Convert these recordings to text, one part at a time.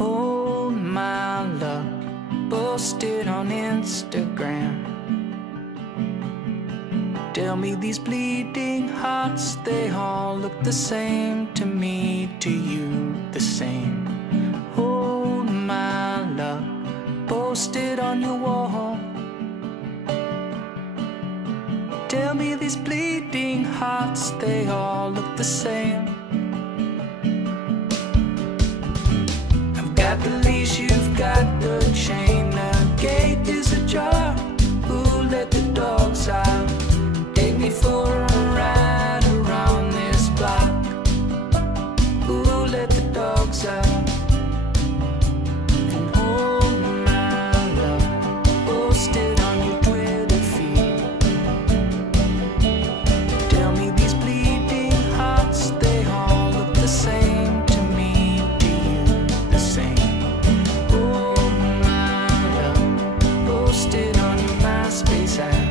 Hold my luck, posted on Instagram. Tell me these bleeding hearts, they all look the same to me, to you the same. Hold my luck, posted on your wall. Tell me these bleeding hearts, they all look the same. I've got the leash, you've got the chain. The gate is ajar. Who let the dogs out? Take me for a ride around this block. Who let the dogs out? And hold my love, posted on your Twitter feed. Tell me these bleeding hearts, they all look the same to me, to you the same. Hold my love, posted on your MySpace app.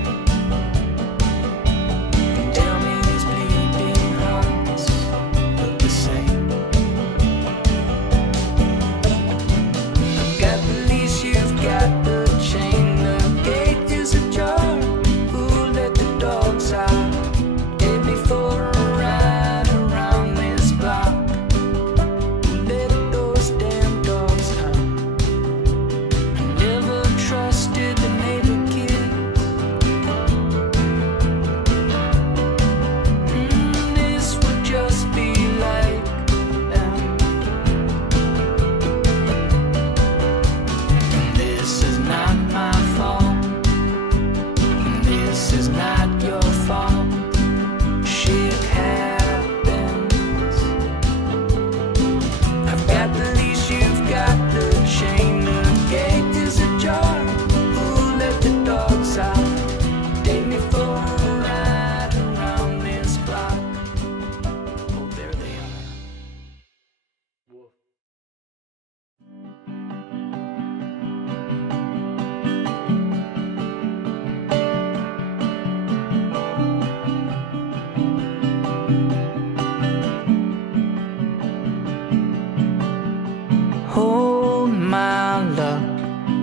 Hold my luck,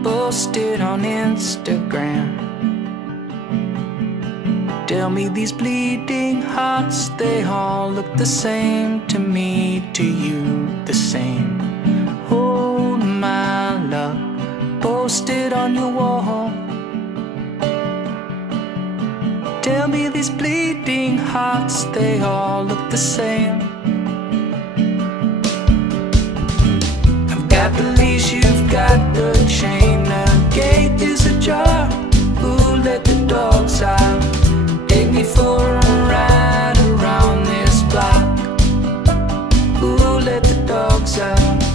posted on Instagram. Tell me these bleeding hearts, they all look the same to me, to you the same. Hold my luck, posted on your wall. Tell me these bleeding hearts, they all look the same. Got the leash, you've got the chain. The gate is ajar. Who let the dogs out? Take me for a ride around this block. Who let the dogs out?